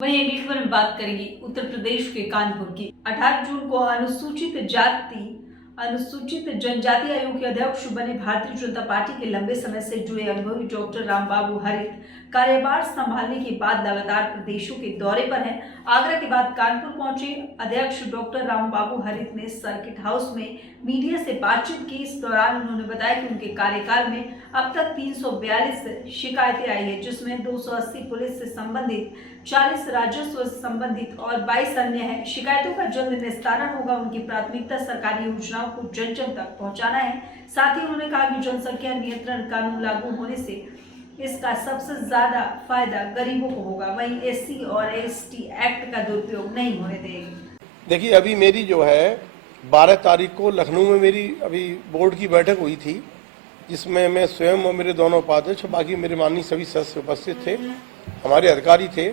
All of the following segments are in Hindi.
वहीं अगली खबर में बात करेंगे उत्तर प्रदेश के कानपुर की। 18 जून को अनुसूचित जनजाति आयोग के अध्यक्ष बने भारतीय जनता पार्टी के लंबे समय से जुड़े अनुभवी डॉक्टर रामबाबू हरित कार्यभार संभालने के बाद लगातार प्रदेशों के दौरे पर हैं। आगरा के बाद कानपुर पहुंचे अध्यक्ष डॉक्टर रामबाबू हरित ने सर्किट हाउस में मीडिया से बातचीत की। इस दौरान उन्होंने बताया कि उनके कार्यकाल में अब तक 342 शिकायतें आई है, जिसमें 280 पुलिस से संबंधित, 40 राजस्व से संबंधित और 22 अन्य है। शिकायतों का जल्द निस्तारण होगा। उनकी प्राथमिकता सरकारी योजनाओं को जन जन तक पहुंचाना है। साथ ही उन्होंने कहा कि जनसंख्या नियंत्रण कानून लागू होने से इसका सबसे ज्यादा फायदा गरीबों को होगा। वहीं SC और ST एक्ट का दुरुपयोग नहीं होने देंगे। देखिए, अभी मेरी जो है 12 तारीख को लखनऊ में मेरी अभी बोर्ड की बैठक हुई थी, जिसमें मैं स्वयं और मेरे दोनों उपाध्यक्ष, बाकी मेरे माननीय सभी सदस्य उपस्थित थे, हमारे अधिकारी थे।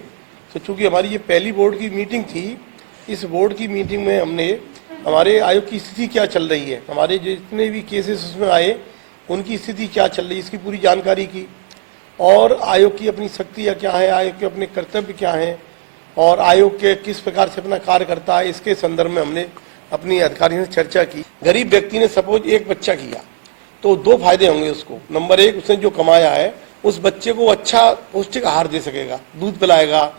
तो चूंकि हमारी ये पहली बोर्ड की मीटिंग थी, इस बोर्ड की मीटिंग में हमने हमारे आयोग की स्थिति क्या चल रही है, हमारे जितने भी केसेस उसमें आए उनकी स्थिति क्या चल रही है, इसकी पूरी जानकारी की, और आयोग की अपनी शक्तियाँ क्या है, आयोग के अपने कर्तव्य क्या हैं, और आयोग के किस प्रकार से अपना कार्य करता है, इसके संदर्भ में हमने अपनी अधिकारियों से चर्चा की। गरीब व्यक्ति ने सपोज एक बच्चा किया तो 2 फायदे होंगे उसको। नंबर 1, उसने जो कमाया है उस बच्चे को अच्छा पौष्टिक आहार दे सकेगा, दूध पिलाएगा,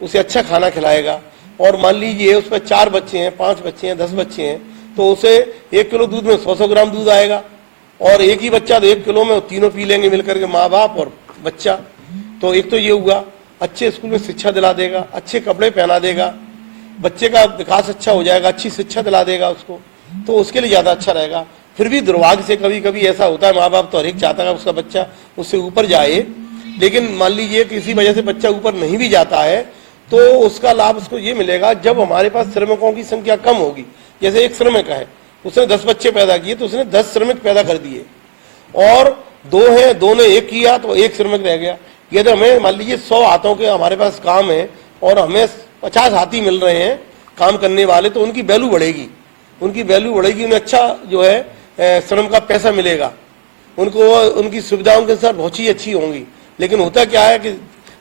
उसे अच्छा खाना खिलाएगा। और मान लीजिए उस पर 4 बच्चे हैं, 5 बच्चे हैं, 10 बच्चे हैं, तो उसे 1 किलो दूध में 100 ग्राम दूध आएगा। और एक ही बच्चा तो 1 किलो में तीनों पी लेंगे मिलकर के, माँ बाप और बच्चा। तो एक तो ये हुआ, अच्छे स्कूल में शिक्षा दिला देगा, अच्छे कपड़े पहना देगा, बच्चे का विकास अच्छा हो जाएगा, अच्छी शिक्षा दिला देगा उसको, तो उसके लिए ज्यादा अच्छा रहेगा। फिर भी दुर्भाग्य से कभी कभी ऐसा होता है, माँ बाप तो हर एक चाहता है उसका बच्चा उससे ऊपर जाए, लेकिन मान लीजिए किसी वजह से बच्चा ऊपर नहीं भी जाता है तो उसका लाभ उसको ये मिलेगा जब हमारे पास श्रमिकों की संख्या कम होगी। जैसे एक श्रमिक है, उसने 10 बच्चे पैदा किए तो उसने 10 श्रमिक पैदा कर दिए, और 2 हैं, 2 ने 1 किया तो 1 श्रमिक रह गया। यदि हमें मान लीजिए 100 हाथों के हमारे पास काम है और हमें 50 हाथी मिल रहे हैं काम करने वाले, तो उनकी वैल्यू बढ़ेगी, उन्हें अच्छा जो है श्रम का पैसा मिलेगा, उनको उनकी सुविधाओं के साथ बहुत ही अच्छी होंगी। लेकिन होता क्या है कि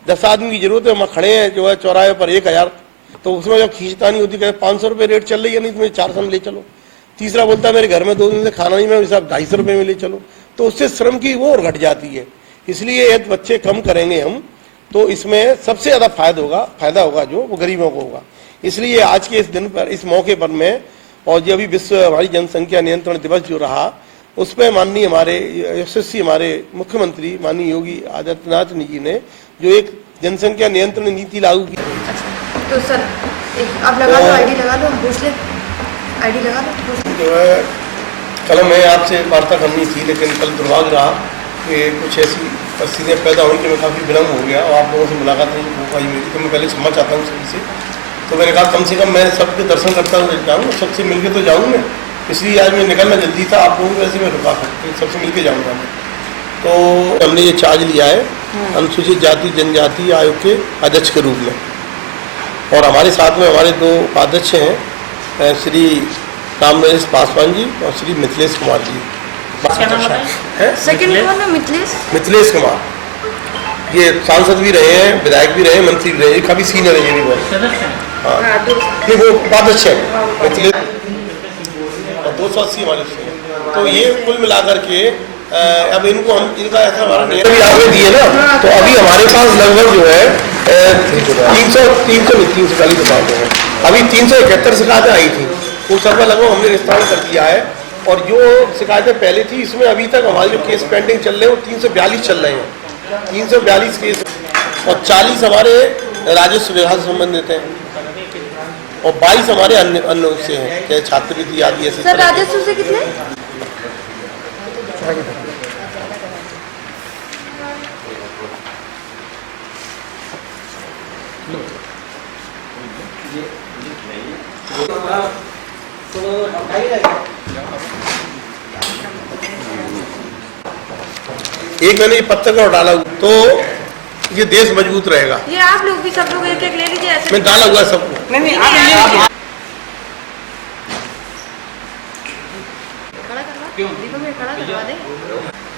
10 आदमी की जरूरत है, वहाँ खड़े हैं जो है चौराहे पर 1000, तो उसमें जब खींचतानी होती है 500 रुपये रेट चल रही है, नहीं तो 400 में ले चलो। तीसरा बोलता है मेरे घर में 2 दिन से खाना नहीं, मैं साहब 250 रुपये में ले चलो, तो उससे श्रम की वो और घट जाती है। इसलिए यदि बच्चे कम करेंगे हम तो इसमें सबसे ज्यादा फायदा होगा जो वो गरीबों को होगा। इसलिए आज के इस दिन पर, इस मौके पर मैं, और जो अभी विश्व हमारी जनसंख्या नियंत्रण दिवस जो रहा, उस पर माननीय हमारे यशस्वी हमारे मुख्यमंत्री माननीय योगी आदित्यनाथ जी ने जो एक जनसंख्या नियंत्रण नीति लागू की। तो सर आप लगा लो, आईडी लगा लो, पूछ ले, आईडी लगा लो। जो है कल मैं आपसे वार्ता करनी थी, लेकिन कल दुर्भाग्य रहा कि कुछ ऐसी परिस्थितियाँ पैदा हुई कि मैं काफ़ी विलम्ब हो गया और आप लोगों से मुलाकात नहीं हो पाई मेरी। तो मैं पहले क्षमा चाहता हूँ सभी से। तो मैंने कहा कम से कम मैं सबके दर्शन करता हुए जाऊँ, सबसे मिलके तो जाऊँ मैं, इसलिए आज मैं निकलना जल्दी था, आप लोगों की वजह से मैं रुका था, सबसे मिलके जाऊँगा मैं। तो हमने ये चार्ज लिया है अनुसूचित जाति जनजाति आयोग के अध्यक्ष के रूप में, और हमारे साथ में हमारे 2 उपाध्यक्ष हैं, श्री रामनरेश पासवान जी और श्री मिथिलेश कुमार जी। सेकंड कौन है? मिथिलेश कुमार, ये सांसद भी रहे हैं, विधायक भी रहे, मंत्री भी रहे, काफी सीनियर है ये भी बहुत। हाँ, नहीं वो उपाध्यक्ष है मिथिलेश, 280 हमारे। तो ये कुल मिलाकर के अब इनको हम इनका ऐसा हमारा भी आगे दिए ना, तो अभी हमारे पास लगभग जो है 340 है, अभी 371 शिकायतें आई थी, वो सबका लगभग हमने निस्तारण कर दिया है। और जो शिकायतें पहले थी इसमें अभी तक हमारे जो केस पेंडिंग चल रहे हैं वो 342 चल रहे हैं, 342 केस, और 40 हमारे राजस्व विभाग से संबंधित हैं और 22 हमारे अन्य से हैं, चाहे छात्रवृत्ति आदि ऐसे। सर राजस्व से कितने? एक मैंने ये पत्थर का डाला तो ये देश मजबूत रहेगा। ये आप लोग भी सब लोग एक-एक ले लीजिए ऐसे। मैं डाला हुआ सबको। नहीं आप खड़ा करवा, दीपक में खड़ा करवा दे।